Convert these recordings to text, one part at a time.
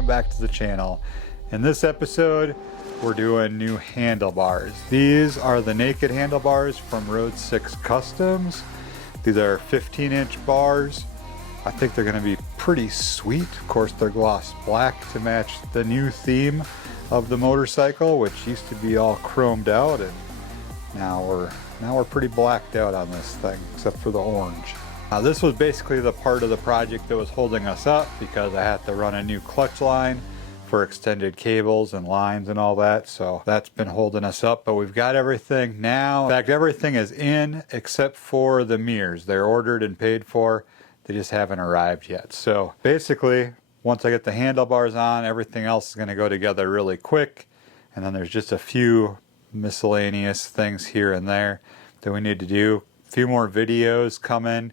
welcome back to the channel. In this episode, we're doing new handlebars. These are the naked handlebars from Road 6 Customs. These are 15-inch bars. I think they're gonna be pretty sweet. Of course, they're gloss black to match the new theme of the motorcycle, which used to be all chromed out, and now we're pretty blacked out on this thing, except for the orange. This was basically the part of the project that was holding us up because I had to run a new clutch line for extended cables and lines and all that, so that's been holding us up, but we've got everything now. In fact, everything is in except for the mirrors. They're ordered and paid for. They just haven't arrived yet. So basically, once I get the handlebars on, everything else is going to go together really quick, and then there's just a few miscellaneous things here and there that we need to do. A few more videos coming.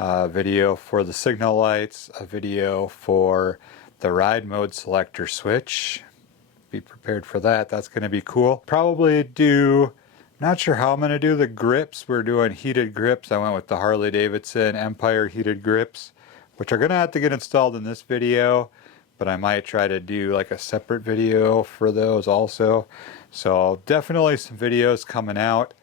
A video for the signal lights, a video for the ride mode selector switch. Be prepared for that. That's going to be cool. Probably do, not sure how I'm going to do the grips. We're doing heated grips. I went with the Harley Davidson Empire heated grips, which are going to have to get installed in this video, but I might try to do like a separate video for those also. So definitely some videos coming out.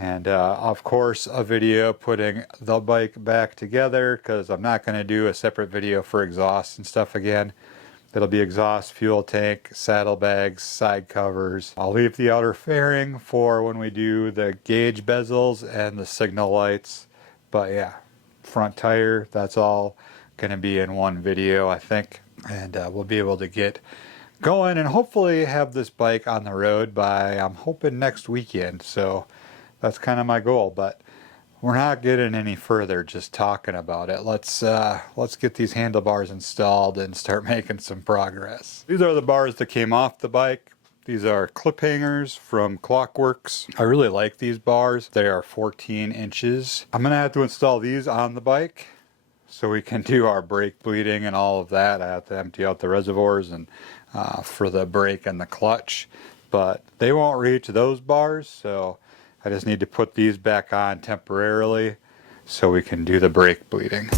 And of course a video putting the bike back together, because I'm not going to do a separate video for exhaust and stuff again. It'll be exhaust, fuel tank, saddlebags, side covers. I'll leave the outer fairing for when we do the gauge bezels and the signal lights. But yeah, front tire, that's all going to be in one video, I think. And we'll be able to get going and hopefully have this bike on the road by, I'm hoping, next weekend. So that's kind of my goal, but we're not getting any further just talking about it. Let's get these handlebars installed and start making some progress. These are the bars that came off the bike. These are clip hangers from Clockworks. I really like these bars. They are 14 inches. I'm gonna have to install these on the bike so we can do our brake bleeding and all of that. I have to empty out the reservoirs and for the brake and the clutch, but they won't reach those bars, so I just need to put these back on temporarily so we can do the brake bleeding.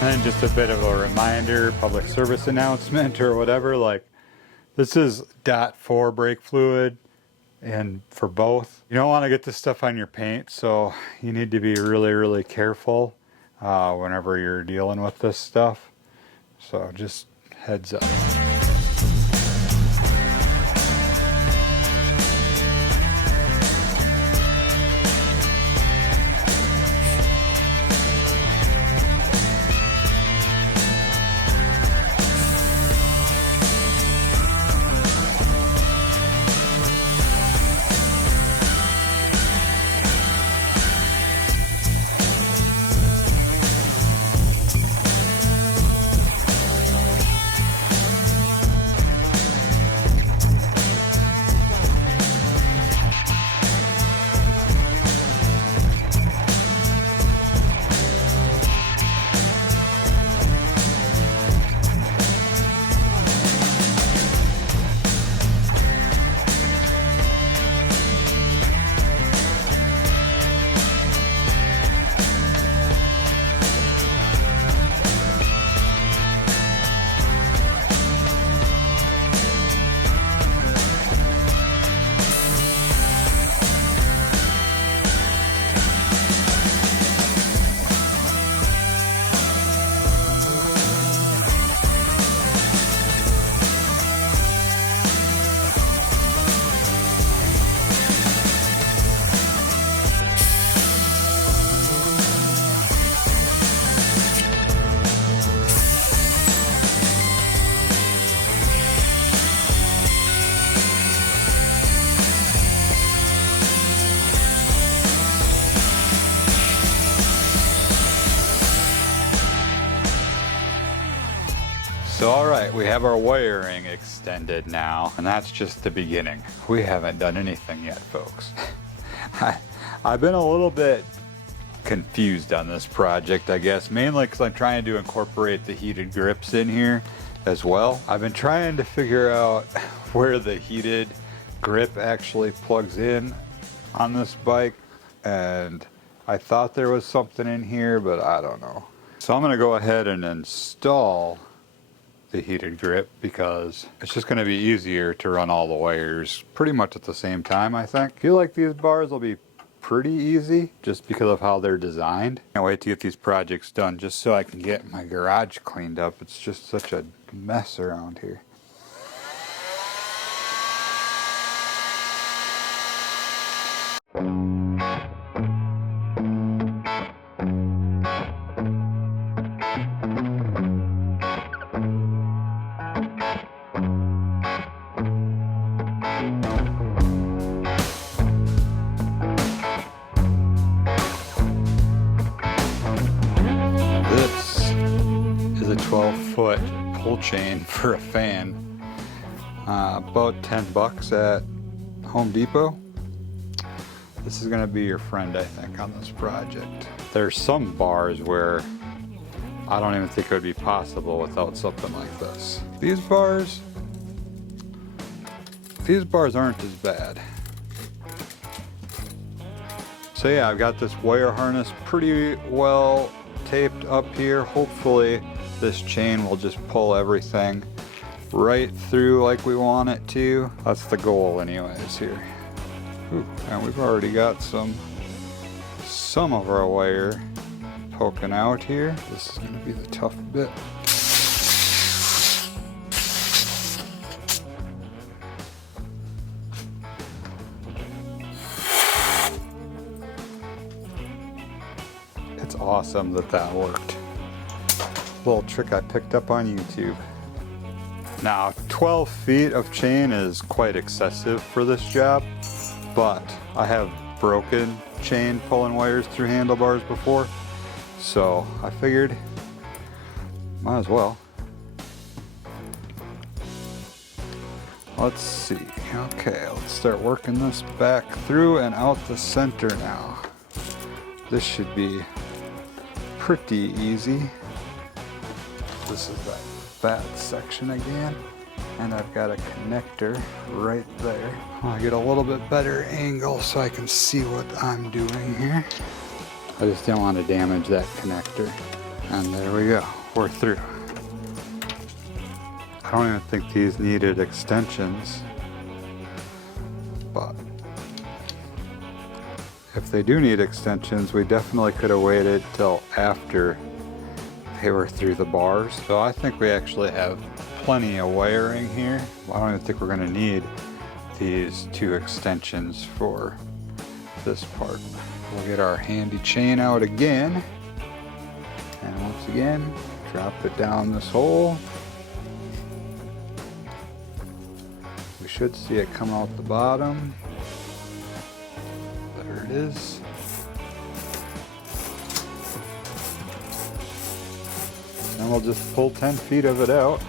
And just a bit of a reminder, public service announcement or whatever, like this is .4 brake fluid, and for both. You don't want to get this stuff on your paint, so you need to be really, really careful whenever you're dealing with this stuff. So just heads up. So alright, we have our wiring extended now, and that's just the beginning. We haven't done anything yet, folks. I've been a little bit confused on this project, I guess, mainly because I'm trying to incorporate the heated grips in here as well. I've been trying to figure out where the heated grip actually plugs in on this bike, and I thought there was something in here, but I don't know. So I'm going to go ahead and install the heated grip because it's just going to be easier to run all the wires pretty much at the same time, I think. I feel like these bars will be pretty easy just because of how they're designed. Can't wait to get these projects done just so I can get my garage cleaned up. It's just such a mess around here. This is a 12-foot pull chain for a fan. About 10 bucks at Home Depot. This is going to be your friend, I think, on this project. There's some bars where I don't even think it would be possible without something like this. These bars aren't as bad. So yeah, I've got this wire harness pretty well taped up here. Hopefully this chain will just pull everything right through like we want it to. That's the goal anyways here. Ooh, and we've already got some of our wire poking out here. This is going to be the tough bit. It's awesome that worked. Little trick I picked up on YouTube. Now, 12 feet of chain is quite excessive for this job, but I have broken chain pulling wires through handlebars before, so I figured might as well. Let's see. Okay, let's start working this back through and out the center now. This should be pretty easy. This is that fat section again, and I've got a connector right there. I'll get a little bit better angle so I can see what I'm doing here. I just didn't want to damage that connector. And there we go, we're through. I don't even think these needed extensions, but if they do need extensions, we definitely could have waited till after they were through the bars. So I think we actually have plenty of wiring here. I don't even think we're going to need these two extensions for this part. We'll get our handy chain out again, and once again drop it down this hole. We should see it come out the bottom. There it is. And we'll just pull 10 feet of it out.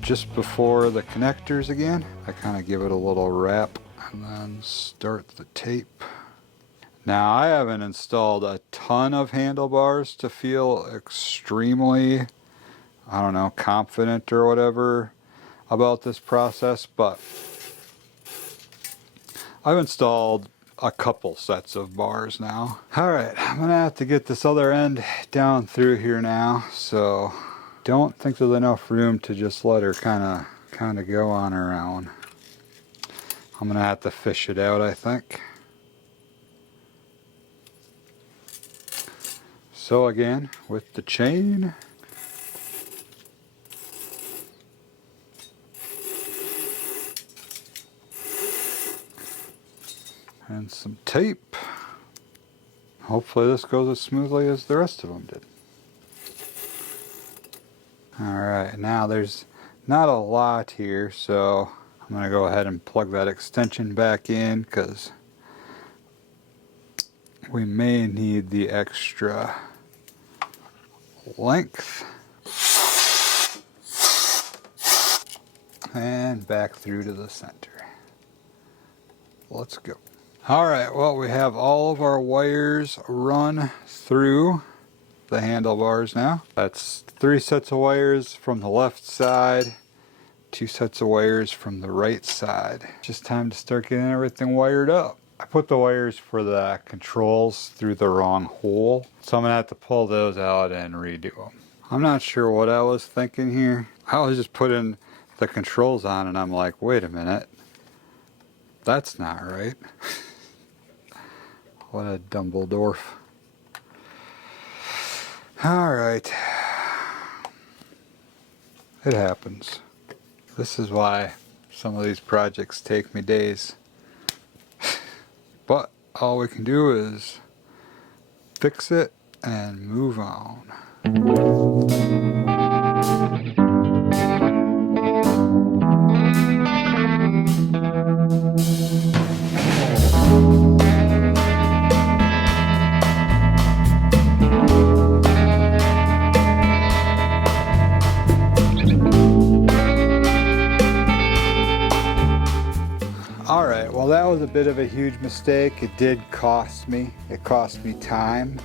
Just before the connectors again, I kind of give it a little wrap and then start the tape. Now, I haven't installed a ton of handlebars to feel extremely, I don't know, confident or whatever about this process, but I've installed a couple sets of bars now. Alright, I'm gonna have to get this other end down through here now, so don't think there's enough room to just let her kind of go on her own. I'm gonna have to fish it out, I think. So again, with the chain, and some tape. Hopefully this goes as smoothly as the rest of them did. Alright, now there's not a lot here, so I'm going to go ahead and plug that extension back in because we may need the extra length. And back through to the center. Let's go. All right, well, we have all of our wires run through the handlebars now. That's 3 sets of wires from the left side, 2 sets of wires from the right side. Just time to start getting everything wired up. I put the wires for the controls through the wrong hole, so I'm gonna have to pull those out and redo them. I'm not sure what I was thinking here. I was just putting the controls on and I'm like, wait a minute, that's not right. What a Dumbledore. Alright. It happens. This is why some of these projects take me days. But all we can do is fix it and move on. Alright, well that was a bit of a huge mistake. It did cost me. It cost me time.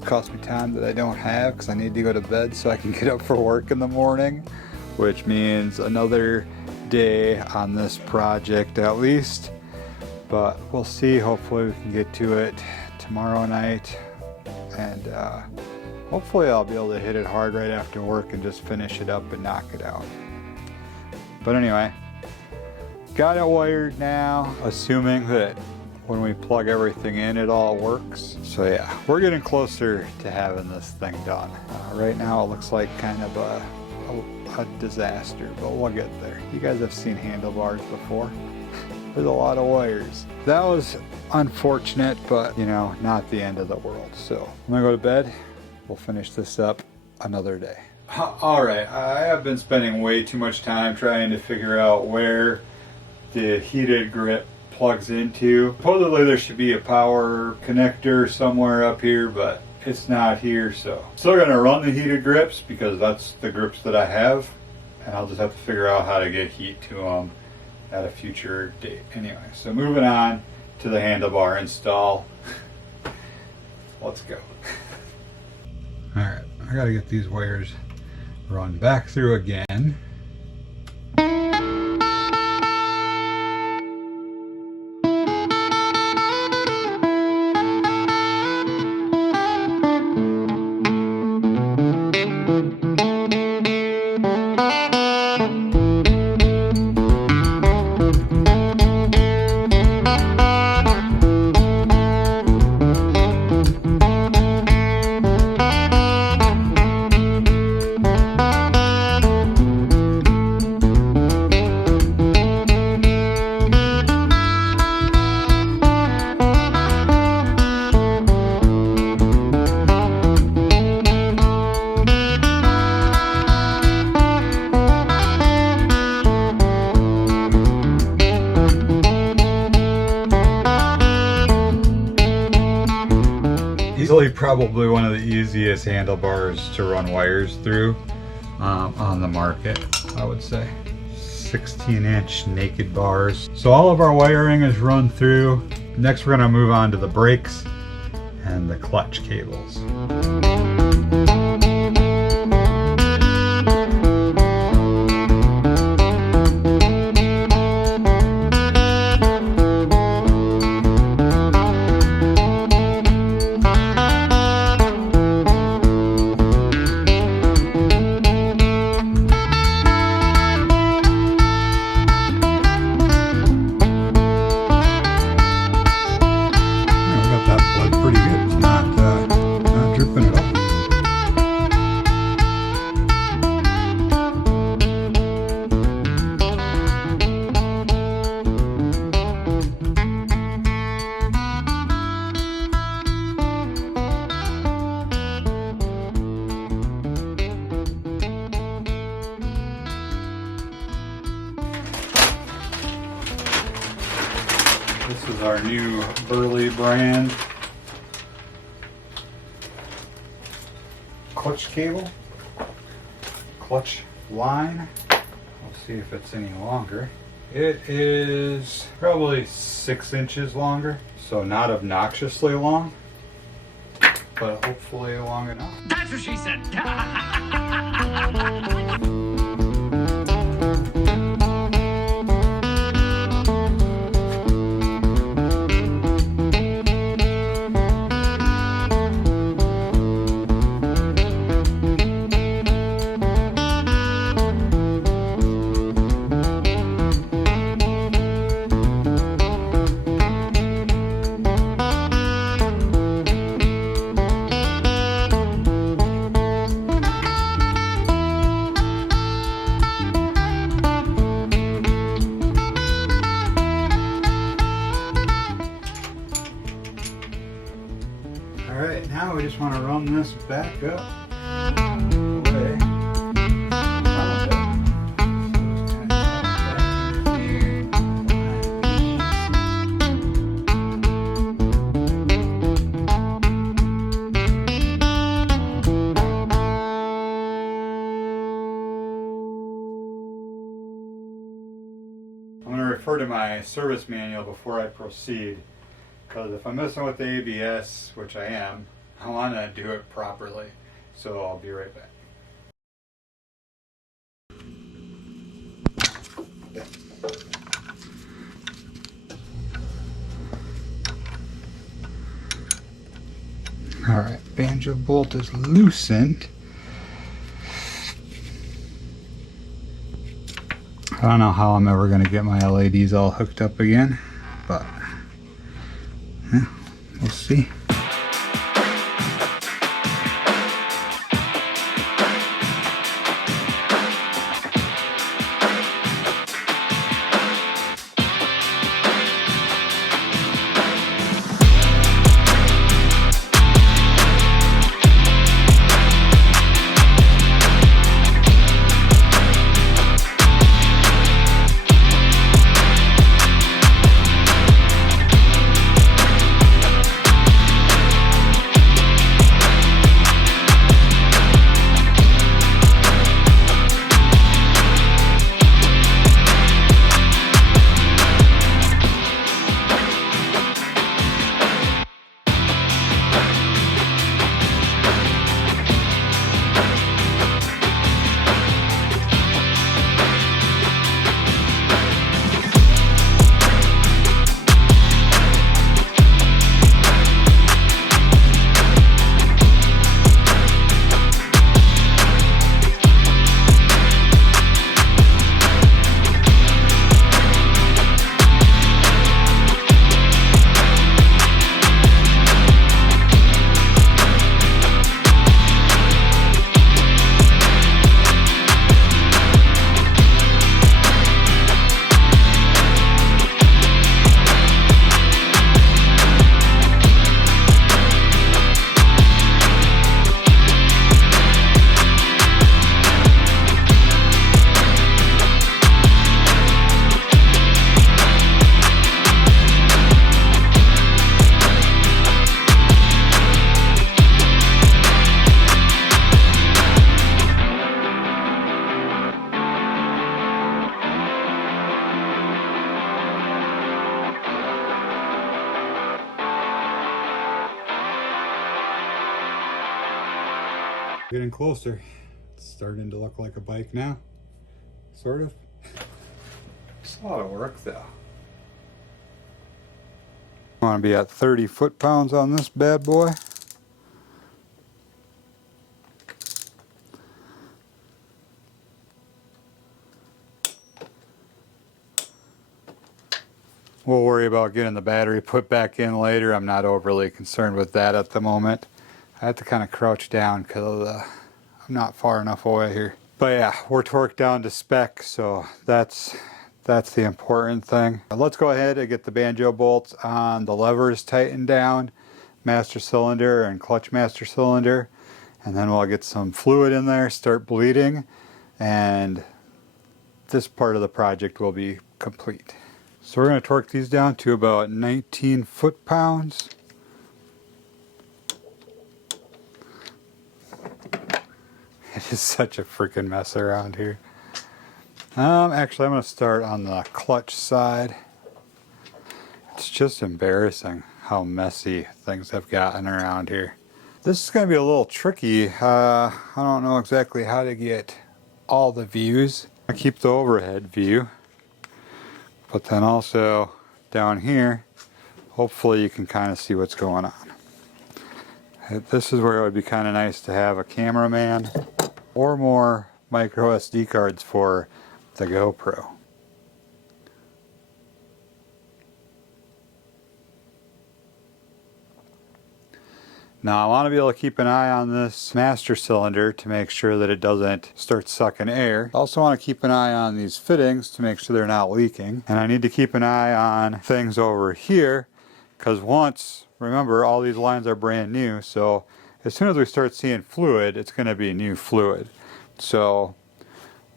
It cost me time that I don't have because I need to go to bed so I can get up for work in the morning, which means another day on this project at least. But we'll see. Hopefully we can get to it tomorrow night, and hopefully I'll be able to hit it hard right after work and just finish it up and knock it out. But anyway, got it wired now, assuming that when we plug everything in it all works. So yeah, we're getting closer to having this thing done. Right now it looks like kind of a disaster, but we'll get there. You guys have seen handlebars before. There's a lot of wires. That was unfortunate, but you know, not the end of the world. So I'm gonna go to bed. We'll finish this up another day. Alright, I have been spending way too much time trying to figure out where the heated grip plugs into. Supposedly there should be a power connector somewhere up here, but it's not here, so still gonna run the heated grips because that's the grips that I have, and I'll just have to figure out how to get heat to them at a future date. Anyway, so moving on to the handlebar install. Let's go. Alright, I gotta get these wires run back through again. Easily probably one of the easiest handlebars to run wires through on the market, I would say. 16-inch naked bars. So all of our wiring is run through. Next we're going to move on to the brakes and the clutch cables. This is our new Burley brand. clutch cable, clutch line. We'll see if it's any longer. It is probably 6 inches longer, so not obnoxiously long, but hopefully long enough. That's what she said. Alright, now we just want to run this back up. Away. I'm going to refer to my service manual before I proceed. Because if I'm messing with the ABS, which I am, I want to do it properly. So I'll be right back. Alright, banjo bolt is loosened. I don't know how I'm ever going to get my LEDs all hooked up again, but yeah, we'll see. Getting closer. It's starting to look like a bike now. Sort of. It's a lot of work though. I want to be at 30 foot-pounds on this bad boy. We'll worry about getting the battery put back in later. I'm not overly concerned with that at the moment. I have to kind of crouch down because I'm not far enough away here. But yeah, we're torqued down to spec, so that's the important thing. Let's go ahead and get the banjo bolts on the levers tightened down, master cylinder and clutch master cylinder, and then we'll get some fluid in there, start bleeding, and this part of the project will be complete. So we're going to torque these down to about 19 foot-pounds. It is such a freaking mess around here. Actually, I'm going to start on the clutch side. It's just embarrassing how messy things have gotten around here. This is going to be a little tricky. I don't know exactly how to get all the views. I keep the overhead view, but then also down here, hopefully you can kind of see what's going on. This is where it would be kind of nice to have a cameraman or more micro SD cards for the GoPro. Now I want to be able to keep an eye on this master cylinder to make sure that it doesn't start sucking air. I also want to keep an eye on these fittings to make sure they're not leaking. And I need to keep an eye on things over here because remember, all these lines are brand new, so as soon as we start seeing fluid, it's going to be new fluid. So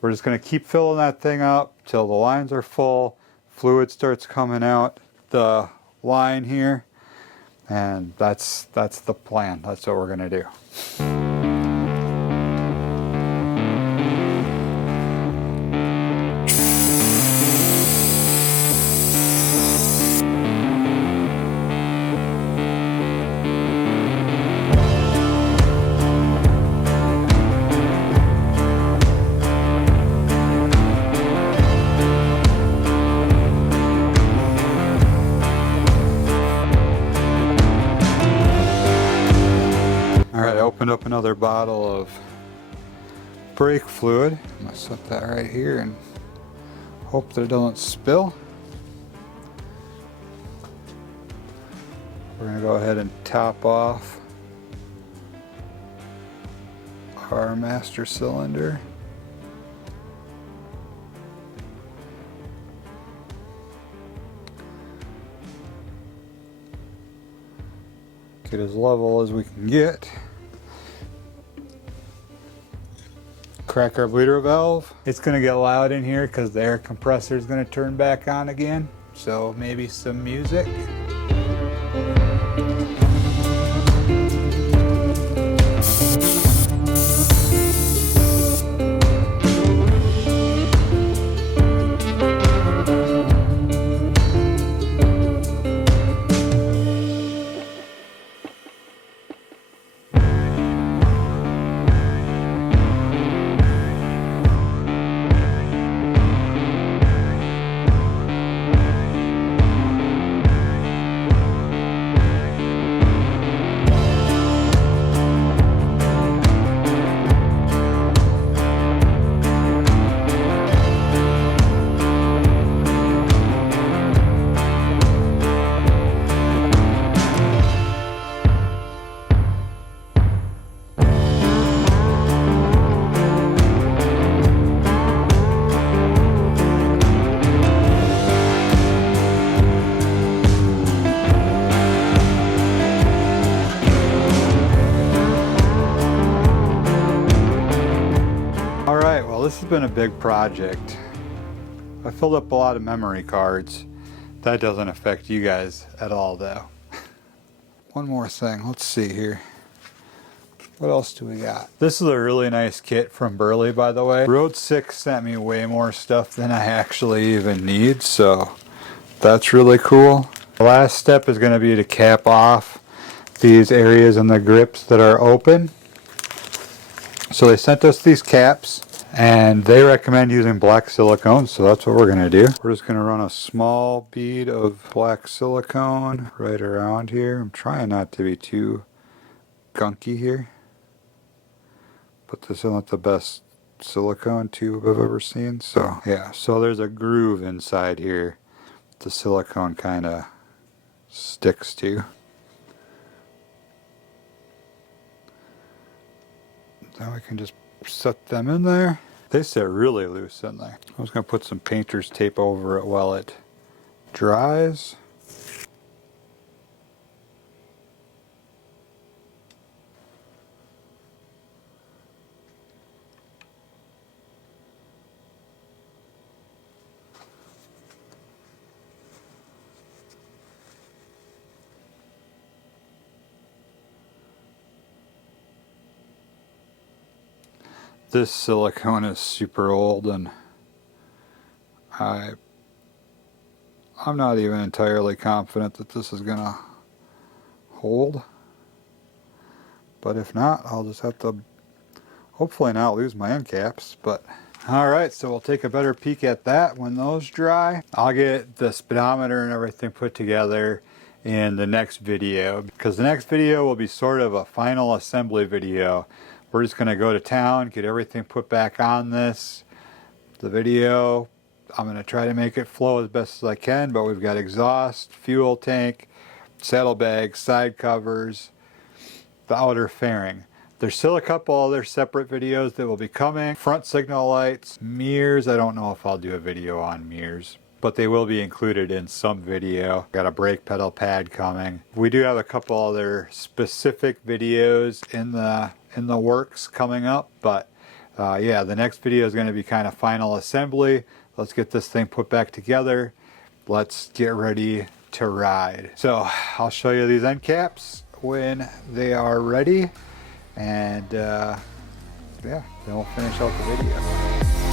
we're just going to keep filling that thing up till the lines are full, fluid starts coming out the line here. And that's the plan. That's what we're going to do. Opened up another bottle of brake fluid. I'm going to set that right here and hope that it doesn't spill. We're going to go ahead and top off our master cylinder. Get as level as we can get. Crack our bleeder valve. It's going to get loud in here because the air compressor is going to turn back on again. So maybe some music. This has been a big project. I filled up a lot of memory cards. That doesn't affect you guys at all though. One more thing, let's see here. What else do we got? This is a really nice kit from Burley, by the way. Road 6 sent me way more stuff than I actually even need, so that's really cool. The last step is going to be to cap off these areas in the grips that are open. So they sent us these caps. And they recommend using black silicone, so that's what we're going to do. We're just going to run a small bead of black silicone right around here. I'm trying not to be too gunky here. But this isn't the best silicone tube I've ever seen. So yeah, so there's a groove inside here the silicone kind of sticks to. Then we can just set them in there. They sit really loose in there. I was going to put some painter's tape over it while it dries. This silicone is super old, and I'm not even entirely confident that this is gonna hold. But if not, I'll just have to hopefully not lose my end caps. But alright, so we'll take a better peek at that when those dry. I'll get the speedometer and everything put together in the next video, because the next video will be sort of a final assembly video. We're just going to go to town, get everything put back on this. The video, I'm going to try to make it flow as best as I can, but we've got exhaust, fuel tank, saddlebags, side covers, the outer fairing. There's still a couple other separate videos that will be coming. Front signal lights, mirrors. I don't know if I'll do a video on mirrors, but they will be included in some video. Got a brake pedal pad coming. We do have a couple other specific videos in the works coming up, but yeah, the next video is going to be kind of final assembly. Let's get this thing put back together. Let's get ready to ride. So I'll show you these end caps when they are ready, and yeah, then we'll finish out the video.